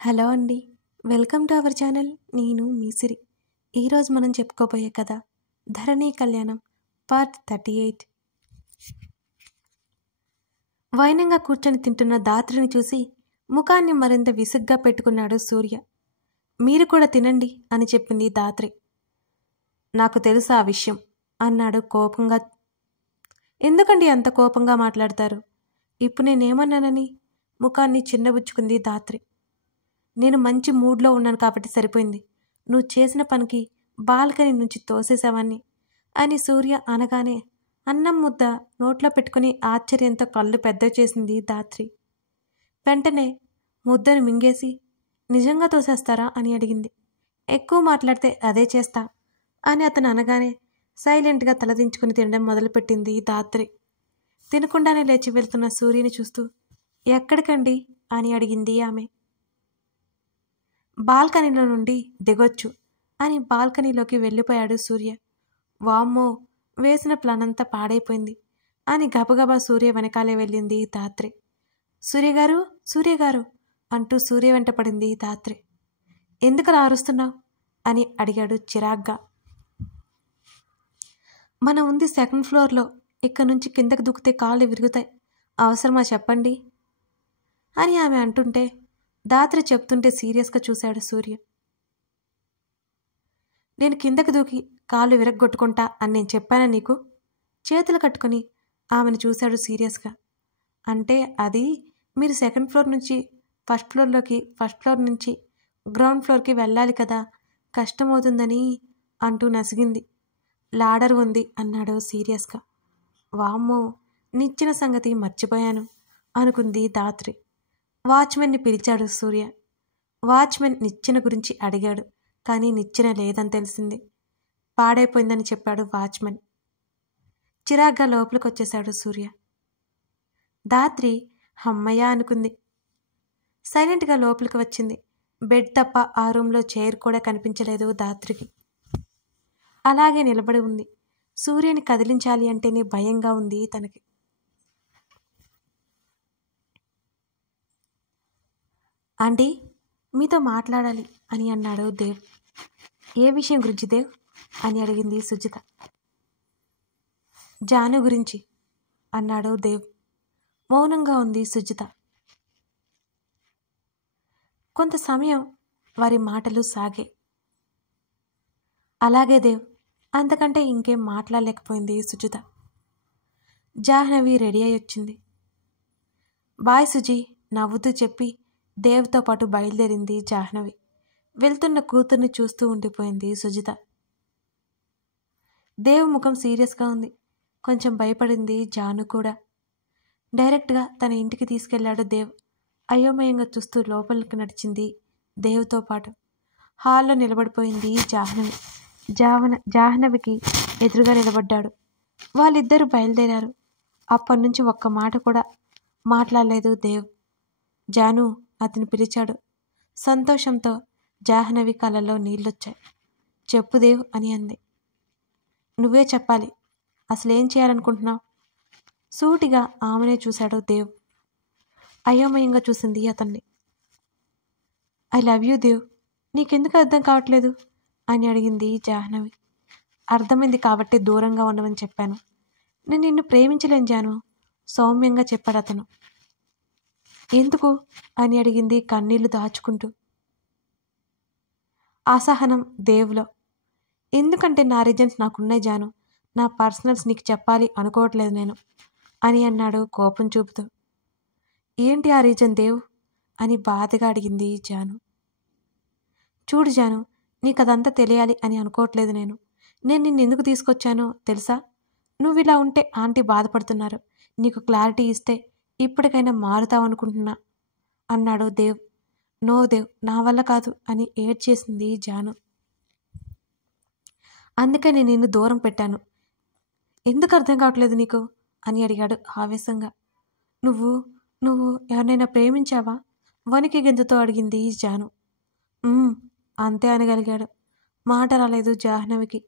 Hello అండి. Welcome to our channel. నేను మీ సిరి. ఈరోజు మనం చెప్పుకోబోయే కథ ధరణి కళ్యాణం పార్ట్ 38. వైనంగా కూర్చొని తింటున్న దాత్రిని చూసి ముఖాన్ని మరింత విసుగ్గా పెట్టుకున్నాడు సూర్య. మీరు కూడా తినండి అని చెప్పింది దాత్రి. నాకు తెలుసు ఆ విషయం అన్నాడు కోపంగా. ఎందుకండి అంత కోపంగా మాట్లాడతారు? ఇప్పుడు నేనేమన్నానని? ముఖాన్ని చిన్నబుచ్చుకుంది దాత్రి. నేను మంచి మూడ్లో ఉన్నాను కాబట్టి సరిపోయింది. నువ్వు చేసిన పనికి బాల్కనీ నుంచి తోసేసావని అని సూర్య అనగానే అన్నం ముద్ద నోట్లో పెట్టుకుని ఆశ్చర్యంతో కళ్ళు పెద్ద చేసింది దాత్రి. వెంటనే ముద్దను మింగేసి నిజంగా తోసేస్తారా అని అడిగింది. ఎక్కువ మాట్లాడితే అదే చేస్తా అని అతను అనగానే సైలెంట్గా తలదించుకుని తినడం మొదలుపెట్టింది దాత్రి. తినకుండానే లేచి వెళ్తున్న సూర్యని చూస్తూ ఎక్కడికండి అని అడిగింది ఆమె. బాల్కనీలో నుండి దిగొచ్చు అని బాల్కనీలోకి వెళ్ళిపోయాడు సూర్య. వామ్మో, వేసిన ప్లాన్ అంతా పాడైపోయింది అని గబగబా సూర్య వెనకాలే వెళ్ళింది దాత్రి. సూర్యగారు, సూర్యగారు అంటూ సూర్య వెంట పడింది దాత్రి. ఎందుకలా అరుస్తున్నావు అని అడిగాడు చిరాగ్గా. మనం ఉంది సెకండ్ ఫ్లోర్లో, ఇక్కడ నుంచి కిందకి దూకితే కాళ్ళు విరుగుతాయి, అవసరమా చెప్పండి అని ఆమె అంటుంటే దాత్రి చెప్తుంటే సీరియస్గా చూశాడు సూర్య. నేను కిందకి దూకి కాళ్ళు విరగ్గొట్టుకుంటా అని నేను చెప్పానా నీకు? చేతులు కట్టుకుని ఆమెను చూశాడు సీరియస్గా. అంటే అది మీరు సెకండ్ ఫ్లోర్ నుంచి ఫస్ట్ ఫ్లోర్లోకి, ఫస్ట్ ఫ్లోర్ నుంచి గ్రౌండ్ ఫ్లోర్కి వెళ్ళాలి కదా, కష్టమవుతుందని అంటూ నసిగింది. లాడర్ ఉంది అన్నాడు సీరియస్గా. వామ్మో, నిచ్చిన సంగతి మర్చిపోయాను అనుకుంది దాత్రి. వాచ్మెన్ని పిలిచాడు సూర్య. వాచ్మెన్ నిచ్చెన గురించి అడిగాడు, కానీ నిచ్చెన లేదని తెలిసింది. పాడైపోయిందని చెప్పాడు వాచ్మెన్. చిరాగ్గా లోపలికొచ్చేశాడు సూర్య. దాత్రి హమ్మయ్య అనుకుంది. సైలెంట్గా లోపలికి వచ్చింది. బెడ్ తప్ప ఆ రూమ్లో చైర్ కూడా కనిపించలేదు దాత్రికి. అలాగే నిలబడి ఉంది. సూర్యని కదిలించాలి అంటేనే భయంగా ఉంది తనకి. ఆంటీ, మీతో మాట్లాడాలి అని అన్నాడు దేవ్. ఏ విషయం గురించి దేవ్ అని అడిగింది సుజిత. జాను గురించి అన్నాడు దేవ్. మౌనంగా ఉంది సుజిత. కొంత సమయం వారి మాటలు సాగే. అలాగే దేవ్, అంతకంటే ఇంకేం మాట్లాడలేకపోయింది సుజిత. జాహ్నవి రెడీ అయి వచ్చింది. బాయ్ సుజీ నవ్వుతూ చెప్పి దేవ్తో పాటు బయలుదేరింది జాహ్నవి. వెళ్తున్న కూతుర్ని చూస్తూ ఉండిపోయింది సుజిత. దేవ్ ముఖం సీరియస్గా ఉంది. కొంచెం భయపడింది జాను కూడా. డైరెక్ట్గా తన ఇంటికి తీసుకెళ్లాడు దేవ్. అయోమయంగా చూస్తూ లోపలికి నడిచింది దేవ్తో పాటు. హాల్లో నిలబడిపోయింది జాహ్నవి. జాహ్నవికి ఎదురుగా నిలబడ్డాడు. వాళ్ళిద్దరూ బయలుదేరారు. అప్పటినుంచి ఒక్క మాట కూడా మాట్లాడలేదు దేవ్. జాను అతను పిలిచాడు. సంతోషంతో జాహ్నవి కళ్ళల్లో నీళ్ళొచ్చాయి. చెప్పు దేవ్ అని అంది. నువ్వే చెప్పాలి, అసలేం చేయాలనుకుంటున్నావు? సూటిగా ఆమెనే చూశాడు దేవ్. అయోమయంగా చూసింది అతన్ని. ఐ లవ్ యూ దేవ్, నీకెందుకు అర్థం కావట్లేదు అని అడిగింది జాహ్నవి. అర్థమైంది కాబట్టి దూరంగా ఉండమని చెప్పాను. నేను నిన్ను ప్రేమించలేను జాను, సౌమ్యంగా చెప్పాడు అతను. ఎందుకు అని అడిగింది కన్నీళ్లు దాచుకుంటూ. అసహనం దేవులో. ఎందుకంటే నా రీజన్స్ నాకున్నాయి జాను, నా పర్సనల్స్ నీకు చెప్పాలి అనుకోవట్లేదు నేను అని అన్నాడు కోపం చూపుతూ. ఏంటి ఆ రీజన్ దేవ్ అని బాధగా అడిగింది జాను. చూడు జాను, నీకు అదంతా తెలియాలి అని అనుకోవట్లేదు నేను. నేను నిన్ను ఎందుకు తీసుకొచ్చానో తెలుసా? నువ్వు ఇలా ఉంటే ఆంటీ బాధపడుతున్నారు. నీకు క్లారిటీ ఇస్తే ఇప్పటికైనా మారుతావనుకుంటున్నా అన్నాడు దేవ్. నో దేవ్, నా వల్ల కాదు అని ఏడ్చేసింది జాను. అందుకే నేను నిన్ను దూరం పెట్టాను. ఎందుకు అర్థం కావట్లేదు నీకు అని అడిగాడు ఆవేశంగా. నువ్వు నువ్వు ఎవరినైనా ప్రేమించావా వణికి గెంతుతో అడిగింది జాను. అంతే అనగలిగాడు. మాట రాలేదు జాహ్నవికి.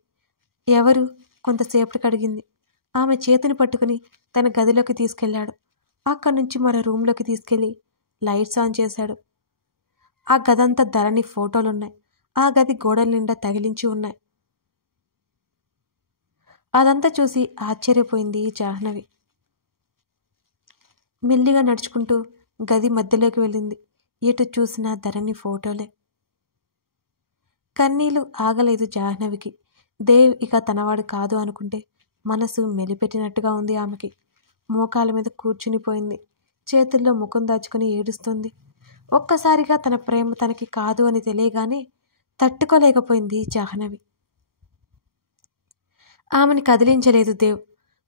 ఎవరు కొంతసేపటికి అడిగింది. ఆమె చేతిని పట్టుకుని తన గదిలోకి తీసుకెళ్లాడు. అక్కడి నుంచి మరో రూమ్లోకి తీసుకెళ్లి లైట్స్ ఆన్ చేశాడు. ఆ గదంతా ధరణి ఫోటోలున్నాయి. ఆ గది గోడల నిండా తగిలించి ఉన్నాయి. అదంతా చూసి ఆశ్చర్యపోయింది జాహ్నవి. మెల్లిగా నడుచుకుంటూ గది మధ్యలోకి వెళ్ళింది. ఎటు చూసినా ధరణి ఫోటోలే. కన్నీళ్లు ఆగలేదు జాహ్నవికి. దేవ్ ఇక తనవాడు కాదు అనుకుంటే మనసు మెలిపెట్టినట్టుగా ఉంది ఆమెకి. మోకాల మీద కూర్చునిపోయింది. చేతుల్లో ముఖం దాచుకుని ఏడుస్తుంది. ఒక్కసారిగా తన ప్రేమ తనకి కాదు అని తెలియగానే తట్టుకోలేకపోయింది జాహ్నవి. ఆమెని కదిలించలేదు దేవ్.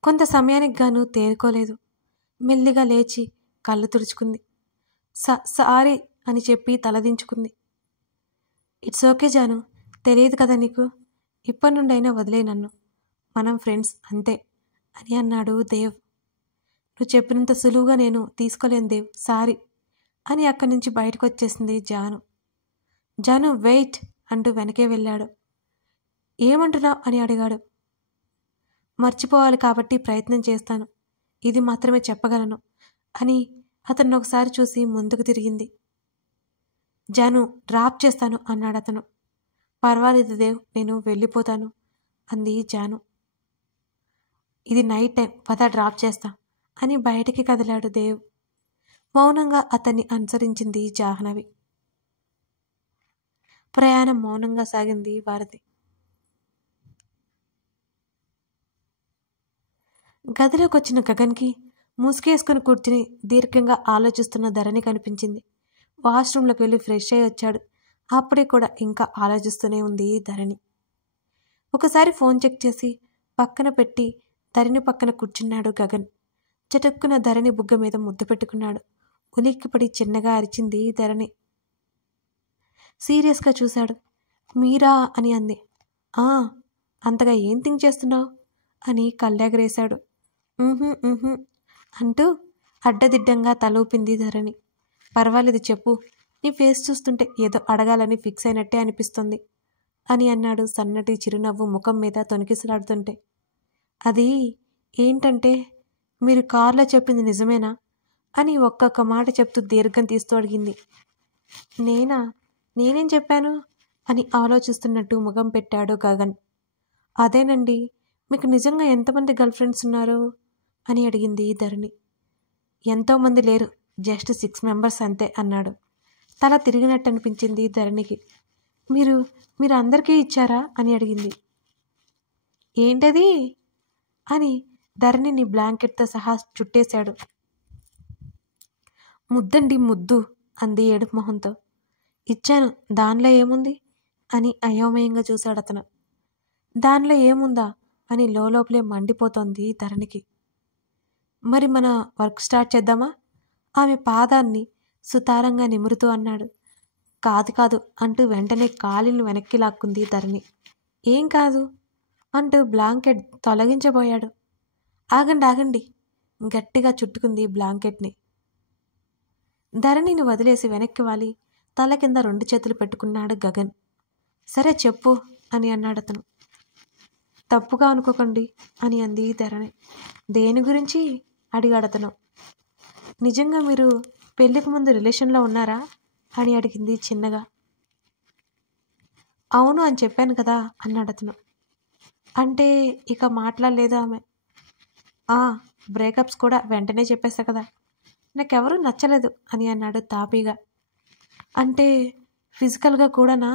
కొంత సమయానికి గాను తేరుకోలేదు. మెల్లిగా లేచి కళ్ళు తుడుచుకుంది. సారీ అని చెప్పి తలదించుకుంది. ఇట్స్ ఓకే జాను, తెలియదు కదా నీకు, ఇప్పటి నుండైనా వదిలే నన్ను, మనం ఫ్రెండ్స్ అంతే అని అన్నాడు దేవ్. నువ్వు చెప్పినంత సులువుగా నేను తీసుకోలేను దేవ్, సారీ అని అక్కడి నుంచి బయటకు వచ్చేసింది జాను. జాను వెయిట్ అంటూ వెనకే వెళ్ళాడు. ఏమంటున్నావు అని అడిగాడు. మర్చిపోవాలి కాబట్టి ప్రయత్నం చేస్తాను, ఇది మాత్రమే చెప్పగలను అని అతను ఒకసారి చూసి ముందుకు తిరిగింది. జాను డ్రాప్ చేస్తాను అన్నాడు అతను. పర్వాలేదు దేవ్, నేను వెళ్ళిపోతాను అంది జాను. ఇది నైట్ టైం, పద డ్రాప్ చేస్తా అని బయటికి కదిలాడు దేవ్. మౌనంగా అతన్ని అనుసరించింది జాహ్నవి. ప్రయాణం మౌనంగా సాగింది వారిది. గదిలోకి వచ్చిన గగన్కి ముసుగేసుకుని కూర్చుని దీర్ఘంగా ఆలోచిస్తున్న ధరణి కనిపించింది. వాష్రూమ్లోకి వెళ్ళి ఫ్రెష్ అయ్యి వచ్చాడు. అప్పుడే కూడా ఇంకా ఆలోచిస్తూనే ఉంది ధరణి. ఒకసారి ఫోన్ చెక్ చేసి పక్కన పెట్టి ధరణి పక్కన కూర్చున్నాడు గగన్. చటుక్కున ధరణి బుగ్గ మీద ముద్దు పెట్టుకున్నాడు. ఉలిక్కిపడి చిన్నగా అరిచింది ధరణి. సీరియస్గా చూశాడు. మీరా అని అంది. అంతగా ఏం థింక్ చేస్తున్నావు అని కళ్ళెగరేశాడు. అంటూ అడ్డదిడ్డంగా తలూపింది ధరణి. పర్వాలేదు చెప్పు, నీ ఫేస్ చూస్తుంటే ఏదో అడగాలని ఫిక్స్ అయినట్టే అనిపిస్తుంది అని అన్నాడు సన్నటి చిరునవ్వు ముఖం మీద తొణికిసలాడుతుంటే. అది ఏంటంటే, మీరు కార్లో చెప్పింది నిజమేనా అని ఒక్కొక్క మాట చెప్తూ దీర్ఘం తీస్తూ అడిగింది. నేనేం చెప్పాను అని ఆలోచిస్తున్నట్టు ముఖం పెట్టాడు గగన్. అదేనండి, మీకు నిజంగా ఎంతమంది గర్ల్ ఫ్రెండ్స్ ఉన్నారు అని అడిగింది ధరణి. ఎంతోమంది లేరు, జస్ట్ 6 మెంబర్స్ అంతే అన్నాడు. తల తిరిగినట్టు అనిపించింది ధరణికి. మీరు అందరికీ ఇచ్చారా అని అడిగింది. ఏంటది అని ధరణిని బ్లాంకెట్తో సహా చుట్టేశాడు. ముద్దండి ముద్దు అంది ఏడుపు మొహంతో. ఇచ్చాను, దానిలో ఏముంది అని అయోమయంగా చూశాడు అతను. దానిలో ఏముందా అని లోపలే మండిపోతోంది ధరణికి. మరి మన వర్క్ స్టార్ట్ చేద్దామా ఆమె పాదాన్ని సుతారంగా నిమురుతూ అన్నాడు. కాదు అంటూ వెంటనే కాలిని వెనక్కి లాక్కుంది ధరణి. ఏం కాదు అంటూ బ్లాంకెట్ తొలగించబోయాడు. ఆగండి గట్టిగా చుట్టుకుంది బ్లాంకెట్ని. ధరణిని వదిలేసి వెనక్కి వాలి తల కింద 2 చేతులు పెట్టుకున్నాడు గగన్. సరే చెప్పు అని అన్నాడు అతను. తప్పుగా అనుకోకండి అని అంది ధరణి. దేని గురించి అడిగాడు అతను. నిజంగా మీరు పెళ్లికి ముందు రిలేషన్లో ఉన్నారా అని అడిగింది చిన్నగా. అవును అని చెప్పాను కదా అన్నాడు అతను. అంటే ఇక మాట్లాడలేదు ఆమె. బ్రేకప్స్ కూడా వెంటనే చెప్పేస్తా కదా, నాకెవరూ నచ్చలేదు అని అన్నాడు తాపీగా. అంటే ఫిజికల్గా కూడానా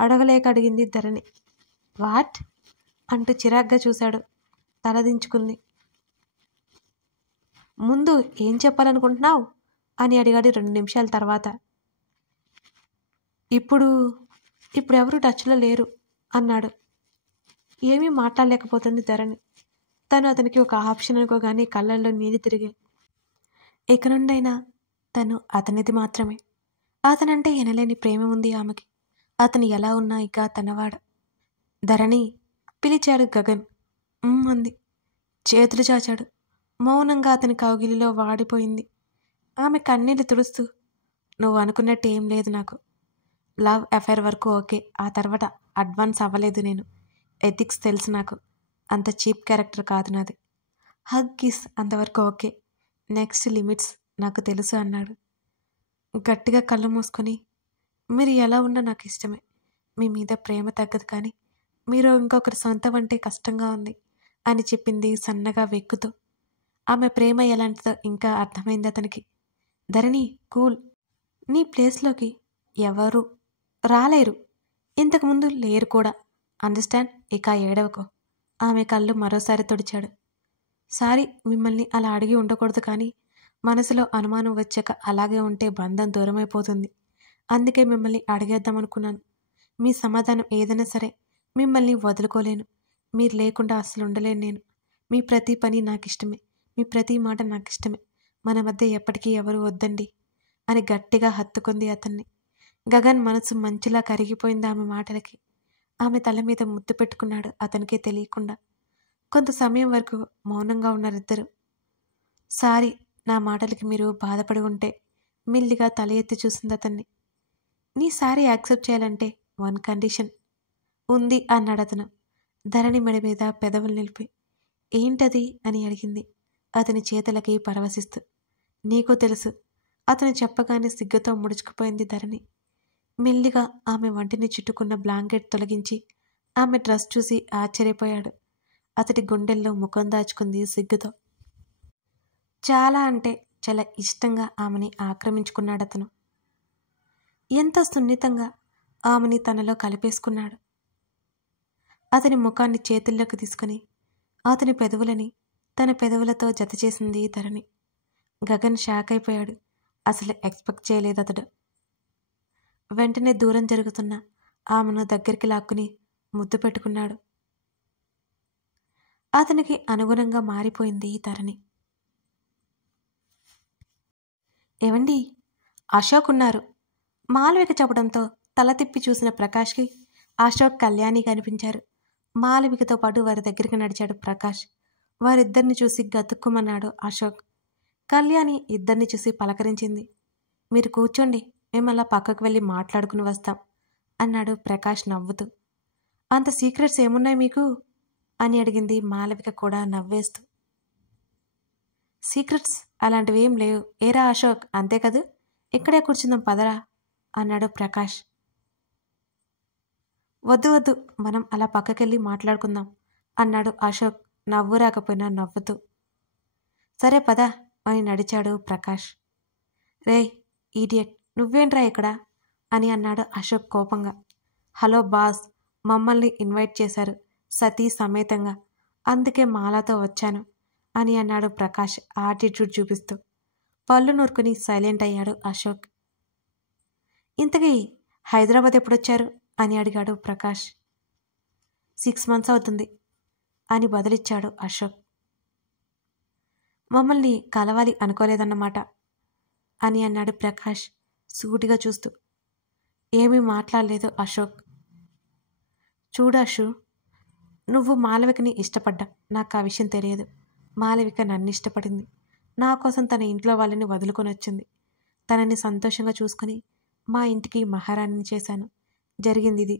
అడగలేక అడిగింది ధరణి. వాట్ అంటూ చిరాగ్గా చూశాడు. తలదించుకుంది. ముందు ఏం చెప్పాలనుకుంటున్నావు అని అడిగాడు 2 నిమిషాల తర్వాత. ఇప్పుడు ఎవరు టచ్లో లేరు అన్నాడు. ఏమీ మాట్లాడలేకపోతుంది ధరణి. తను అతనికి ఒక ఆప్షన్ అనుకోగానే కళ్ళల్లో నీళ్ళు తిరిగాయి. ఇక నుండైనా తను అతనిది మాత్రమే. అతనంటే ఎనలేని ప్రేమ ఉంది ఆమెకి. అతను ఎలా ఉన్నా ఇక తనవాడు. ధరణి పిలిచాడు గగన్. అంది. చేతులు చాచాడు. మౌనంగా అతని కౌగిలిలో వాడిపోయింది. ఆమె కన్నీళ్ళు తుడుస్తూ, నువ్వు అనుకున్నట్టు ఏం లేదు నాకు. లవ్ అఫైర్ వరకు ఓకే, ఆ తర్వాత అడ్వాన్స్ అవ్వలేదు నేను. ఎథిక్స్ తెలుసు నాకు, అంత చీప్ క్యారెక్టర్ కాదు నాది. హగ్ కిస్ అంతవరకు ఓకే, నెక్స్ట్ లిమిట్స్ నాకు తెలుసు అన్నాడు. గట్టిగా కళ్ళు మూసుకొని మీరు ఎలా ఉన్నా నాకు ఇష్టమే. మీ మీద ప్రేమ తగ్గదు కానీ మీరు ఇంకొకరి సొంతం అంటే కష్టంగా ఉంది అని చెప్పింది సన్నగా వెక్కుతూ. ఆమె ప్రేమ ఎలాంటిదో ఇంకా అర్థమైంది అతనికి. ధరణి కూల్. నీ ప్లేస్లోకి ఎవరు రాలేరు, ఇంతకుముందు లేరు కూడా. అండర్స్టాండ్? ఇక ఏడవకో. ఆమె కళ్ళు మరోసారి తుడిచాడు. సారీ, మిమ్మల్ని అలా అడిగి ఉండకూడదు కానీ మనసులో అనుమానం వచ్చాక అలాగే ఉంటే బంధం దూరమైపోతుంది. అందుకే మిమ్మల్ని అడిగేద్దామనుకున్నాను. మీ సమాధానం ఏదైనా సరే మిమ్మల్ని వదులుకోలేను. మీరు లేకుండా అసలు ఉండలేను నేను. మీ ప్రతి పని నాకిష్టమే, మీ ప్రతి మాట నాకిష్టమే. మన మధ్య ఎప్పటికీ ఎవరు వద్దండి అని గట్టిగా హత్తుకుంది అతన్ని. గగన్ మనసు మంచులా కరిగిపోయింది ఆమె మాటలకి. ఆమె తల మీద ముద్దు పెట్టుకున్నాడు అతనికే తెలియకుండా. కొంత సమయం వరకు మౌనంగా ఉన్నారిద్దరు. సారీ, నా మాటలకి మీరు బాధపడి ఉంటే. మెల్లిగా తల ఎత్తి చూసింది అతన్ని. నీ సారీ యాక్సెప్ట్ చేయాలంటే వన్ కండిషన్ ఉంది అన్నాడు అతను ధరణి మెడ మీద పెదవులు నిలిపి. ఏంటది అని అడిగింది అతని చేతులకి పరవశిస్తూ. నీకు తెలుసు. అతను చెప్పగానే సిగ్గుతో ముడుచుకుపోయింది ధరణి. మెల్లిగా ఆమె వంటిని చుట్టుకున్న బ్లాంకెట్ తొలగించి ఆమె డ్రెస్ చూసి ఆశ్చర్యపోయాడు. అతడి గుండెల్లో ముఖం దాచుకుంది సిగ్గుతో. చాలా అంటే చాలా ఇష్టంగా ఆమెని ఆక్రమించుకున్నాడతను. ఎంతో సున్నితంగా ఆమెని తనలో కలిపేసుకున్నాడు. అతని ముఖాన్ని చేతుల్లోకి తీసుకుని అతని పెదవులని తన పెదవులతో జతచేసింది ధరణి. గగన్ షాక్ అయిపోయాడు. అసలు ఎక్స్పెక్ట్ చేయలేదు అతడు. వెంటనే దూరం జరుగుతున్న ఆమెను దగ్గరికి లాక్కుని ముద్దు పెట్టుకున్నాడు. అతనికి అనుగుణంగా మారిపోయింది ధరణి. ఏవండి, అశోక్ ఉన్నారు. మాలవిక చెప్పడంతో తల తిప్పి చూసిన ప్రకాష్కి అశోక్, కళ్యాణి కనిపించారు. మాలవికతో పాటు వారి దగ్గరికి నడిచాడు ప్రకాష్. వారిద్దరిని చూసి గతుక్కుమన్నాడు అశోక్. కళ్యాణి ఇద్దరిని చూసి పలకరించింది. మీరు కూర్చోండి, మేము అలా పక్కకు వెళ్ళి మాట్లాడుకుని వస్తాం అన్నాడు ప్రకాష్ నవ్వుతూ. అంత సీక్రెట్స్ ఏమున్నాయి మీకు అని అడిగింది మాలవిక కూడా నవ్వేస్తూ. సీక్రెట్స్ అలాంటివి ఏం లేవు. ఏరా అశోక్, అంతే కదూ? ఇక్కడే కూర్చుందాం పదరా అన్నాడు ప్రకాష్. వద్దు వద్దు, మనం అలా పక్కకెళ్ళి మాట్లాడుకుందాం అన్నాడు అశోక్ నవ్వు రాకపోయినా నవ్వుతూ. సరే పద అని నడిచాడు ప్రకాష్. రేయ్ ఈడియట్, నువ్వేంట్రా ఇక్కడ అని అన్నాడు అశోక్ కోపంగా. హలో బాస్, మమ్మల్ని ఇన్వైట్ చేశారు సతీ సమేతంగా, అందుకే మాలతో వచ్చాను అని అన్నాడు ప్రకాష్ యాటిట్యూడ్ చూపిస్తూ. పళ్ళు నూరుకుని సైలెంట్ అయ్యాడు అశోక్. ఇంతకీ హైదరాబాద్ ఎప్పుడొచ్చారు అని అడిగాడు ప్రకాష్. 6 months అవుతుంది అని బదులిచ్చాడు అశోక్. మమ్మల్ని కలవాలి అనుకోలేదన్నమాట అని అన్నాడు ప్రకాష్ సూటిగా చూస్తూ. ఏమీ మాట్లాడలేదు అశోక్. చూడు అశు, నువ్వు మాలవికని ఇష్టపడ్డా, నాకు ఆ విషయం తెలియదు. మాలవిక నన్ను ఇష్టపడింది. నా కోసం తన ఇంట్లో వాళ్ళని వదులుకొని వచ్చింది. తనని సంతోషంగా చూసుకుని మా ఇంటికి మహారాణిని చేశాను. జరిగింది ఇది.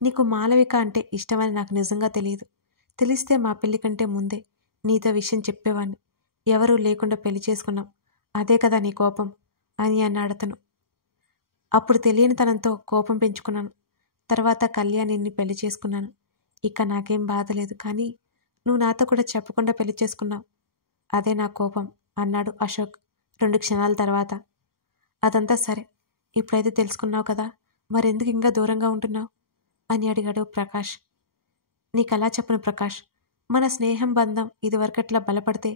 నీకు మాలవిక అంటే ఇష్టమని నాకు నిజంగా తెలియదు. తెలిస్తే మా పెళ్లి కంటే ముందే నీతో విషయం చెప్పేవాణ్ణి. ఎవరూ లేకుండా పెళ్లి చేసుకున్నాం, అదే కదా నీ కోపం అని అన్నాడతను. అప్పుడు తెలియని తనంతో కోపం పెంచుకున్నాను. తర్వాత కళ్యాణిని పెళ్లి చేసుకున్నాను. ఇక నాకేం బాధ లేదు. కానీ నువ్వు నాతో కూడా చెప్పకుండా పెళ్లి చేసుకున్నావు, అదే నా కోపం అన్నాడు అశోక్ 2 క్షణాల తర్వాత. అదంతా సరే, ఇప్పుడైతే తెలుసుకున్నావు కదా, మరెందుకు ఇంకా దూరంగా ఉంటున్నావు అని అడిగాడు ప్రకాష్. నీకలా చెప్పను ప్రకాష్. మన స్నేహం బంధం ఇదివరకట్లా బలపడితే,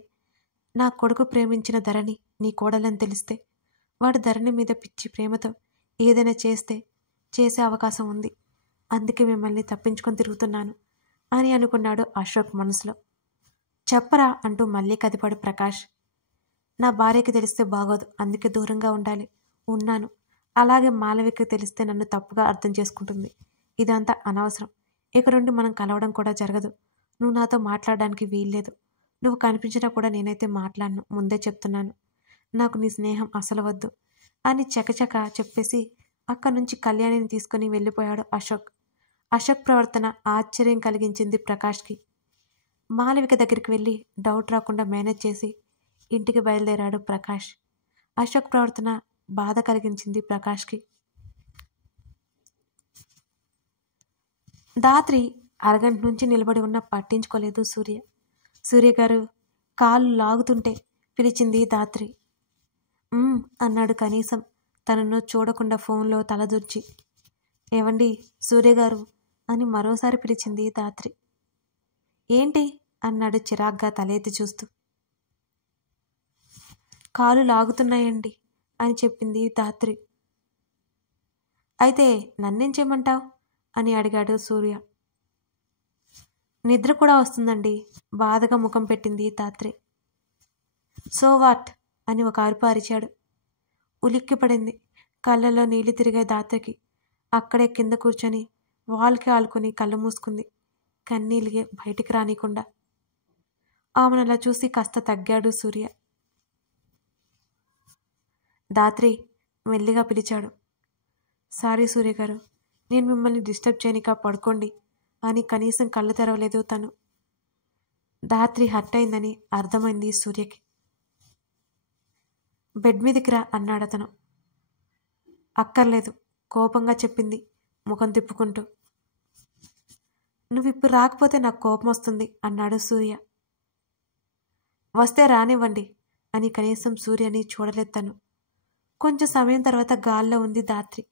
నా కొడుకు ప్రేమించిన ధరణి నీ కోడలని తెలిస్తే, వాడు ధరణి మీద పిచ్చి ప్రేమతో ఏదైనా చేసే అవకాశం ఉంది. అందుకే మిమ్మల్ని తప్పించుకొని తిరుగుతున్నాను అని అనుకున్నాడు అశోక్ మనసులో. చెప్పరా అంటూ మళ్ళీ కదిపాడు ప్రకాష్. నా భార్యకి తెలిస్తే బాగోదు, అందుకే దూరంగా ఉండాలి. ఉన్నాను. అలాగే మాలవిక తెలిస్తే నన్ను తప్పుగా అర్థం చేసుకుంటుంది. ఇదంతా అనవసరం. ఇక నుండి మనం కలవడం కూడా జరగదు. నువ్వు నాతో మాట్లాడడానికి వీల్లేదు. నువ్వు కనిపించినా కూడా నేనైతే మాట్లాడను, ముందే చెప్తున్నాను. నాకు నీ స్నేహం అసలు వద్దు అని చకచక చెప్పేసి అక్కడి నుంచి కళ్యాణిని తీసుకుని వెళ్ళిపోయాడు అశోక్. అశోక్ ప్రవర్తన ఆశ్చర్యం కలిగించింది ప్రకాష్కి. మాలవిక దగ్గరికి వెళ్ళి డౌట్ రాకుండా మేనేజ్ చేసి ఇంటికి బయలుదేరాడు ప్రకాష్. అశోక్ ప్రవర్తన బాధ కలిగించింది ప్రకాష్కి. దాత్రి అరగంట నుంచి నిలబడి ఉన్న పట్టించుకోలేదు సూర్య. సూర్య గారు కాళ్ళు లాగుతుంటే పిలిచింది దాత్రి. అన్నాడు కనీసం తనను చూడకుండా ఫోన్లో తలదూర్చి. ఏవండి సూర్యగారు అని మరోసారి పిలిచింది దాత్రి. ఏంటి అన్నాడు చిరాగ్గా తలెత్తి చూస్తూ. కాలు లాగుతున్నాయండి అని చెప్పింది దాత్రి. అయితే నన్నేం చేయమంటావు అని అడిగాడు సూర్య. నిద్ర కూడా వస్తుందండి బాధగా ముఖం పెట్టింది దాత్రి. సో వాట్ అని ఒక అరుపు అరిచాడు. ఉలిక్కి పడింది. కళ్ళల్లో నీళ్లు తిరిగే దాత్రికి. అక్కడే కింద కూర్చొని వాల్కి ఆలుకుని కళ్ళు మూసుకుంది, కన్నీళ్ళకి బయటికి రానికుండా. ఆమెనలా చూసి కాస్త తగ్గాడు సూర్య. దాత్రి మెల్లిగా పిలిచాడు. సారీ సూర్య గారు, నేను మిమ్మల్ని డిస్టర్బ్ చేయనిక, పడుకోండి అని కనీసం కళ్ళు తెరవలేదు తను. దాత్రి హర్ట్ అయిందని అర్థమైంది సూర్యకి. బెడ్ మీదకి రా అన్నాడతను. అక్కర్లేదు కోపంగా చెప్పింది ముఖం తిప్పుకుంటూ. నువ్విప్పుడు రాకపోతే నాకు కోపం వస్తుంది అన్నాడు సూర్య. వస్తే రానివ్వండి అని కనీసం సూర్యని చూడలేదు తను. కొంచెం సమయం తర్వాత గాల్లో ఉంది దాత్రి.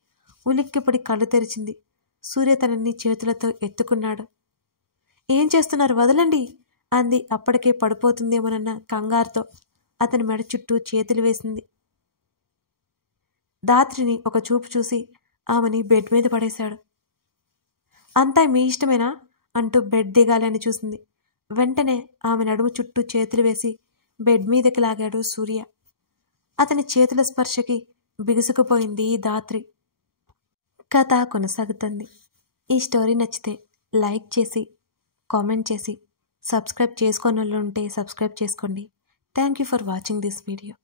ఉలిక్కిపడి కళ్ళు తెరిచింది. సూర్య తనని చేతులతో ఎత్తుకున్నాడు. ఏం చేస్తున్నారు, వదలండి అంది అప్పటికే పడిపోతుందేమోనన్న కంగారుతో. అతని మెడ చుట్టూ చేతులు వేసింది. దాత్రిని ఒక చూపు చూసి ఆమెని బెడ్ మీద పడేశాడు. అంతా మీ ఇష్టమేనా అంటూ బెడ్ దిగాలని చూసింది. వెంటనే ఆమె నడుము చుట్టూ చేతులు వేసి బెడ్ మీదకి లాగాడు సూర్య. అతని చేతుల స్పర్శకి బిగుసుకుపోయింది దాత్రి. కథ కొనసాగుతుంది. ఈ స్టోరీ నచ్చితే లైక్ చేసి కామెంట్ చేసి సబ్స్క్రైబ్ చేసుకోని వాళ్ళు ఉంటే సబ్స్క్రైబ్ చేసుకోండి. Thank you for watching this video.